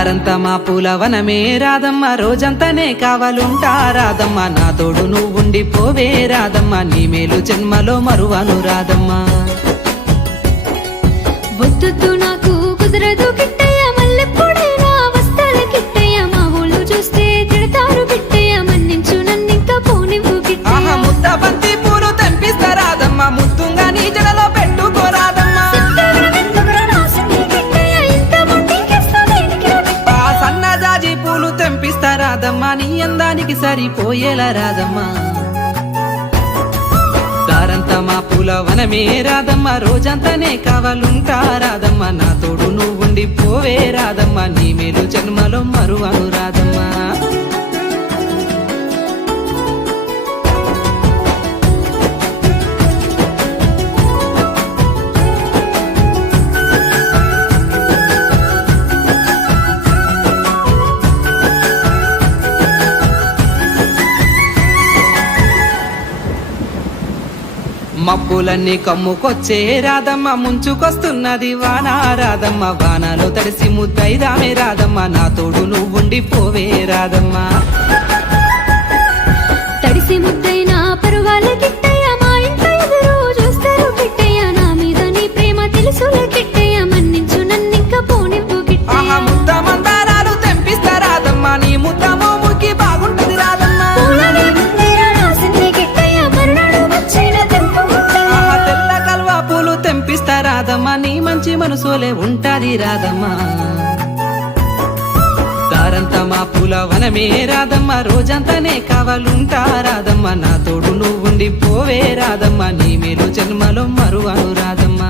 అరంతా మా పూలవనమే రాదమ్మ రోజంతానే కావాలుంటా రాదమ్మ నా తోడు నువ్వుండి పోవే రాదమ్మ నీ మేలు జన్మలో మరువను రాదమ్మ వద్దు నాకు కుదరదు కిట్టయ్య మల్లెప్పుడైనా వస్తాల కిట్టయ్య మా ఊళ్ళు చూస్తే తిడతారు కిట్టయ్య మన్నించు నన్నింకా పోనివ్వు కిట్టయ్య ముద్ద బంతి పూలు తెంపిస్తా రాదమ్మ ముద్దుగా నీ జడలో పెట్టుకోరాదమ్మ సన్నజాజి పూలు తెంపిస్తా రాదమ్మ నీ అందానికి సరిపోయేలా రాదమ్మ దారంతా మా పూలవనమే రాదమ్మ రోజంతానే కావాలుంటా రాదమ్మ నా తోడు నువ్వుండి పోవే రాదమ్మ నీ మేలు జన్మలో మరువను రాదమ్మ మబ్బులన్నీ కమ్ముకొచ్చే రాదమ్మ ముంచుకొస్తున్నది వాన రాదమ్మ వానలో తడిసి ముద్దైదామే రాదమ్మ నా తోడు నువ్వుండి పోవే రాదమ్మ తడిసి ముద్దైనా పరువాలే కిట్టయ్య మా ఇంట ఎదురు చూస్తారు కిట్టయ్య నా మీద నీ ప్రేమ తెలుసులే కిట్టయ్య మన్నించు నన్నింకా పోనివ్వు కిట్టయ్య ముద్ద మందారాలు తెంపిస్తా రాదమ్మ నీ ముద్ద మోముకి బాగుంటది రాదమ్మ తెల్ల కల్వా పూలు తెంపిస్తా రాదమ్మ నీ మంచి మనసులే ఉంటాది రాదమ్మ దారంతా మా పూలవనమే రాదమ్మ రోజంతానే కావాలుంటా రాదమ్మ నా తోడు నువ్వుండి పోవే రాదమ్మ నీ మేలు జన్మలో మరువను రాదమ్మ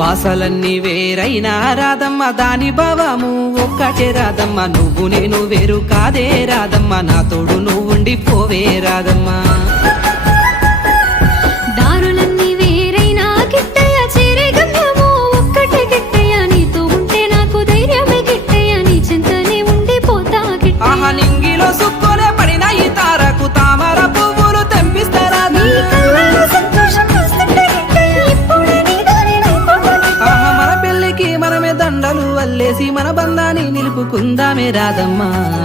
వాసలన్నీ వేరైనా రాదమ్మ దాని భావము ఒక్కటే రాదమ్మ నువ్వు నేను వేరు కాదే రాదమ్మ నా తోడు నువ్వుండి పోవే రాదమ్మ దారులన్నీ వేరైనా కిట్టయ్య చేరే గమ్యము ఒక్కటే కిట్టయ్య నీతో ఉంటే నాకు ధైర్యమే కిట్టయ్య నీ చింతనే ఉండిపోతా కిట్టయ్య నింగిలో సుక్కోలే పడిన ఈ తారకు తామర పువ్వులు తెంపిస్తారా మన పెళ్ళికి మనమే దండలు వల్లేసి మన బంధాన్ని నిలుపుకుందామే రాదమ్మా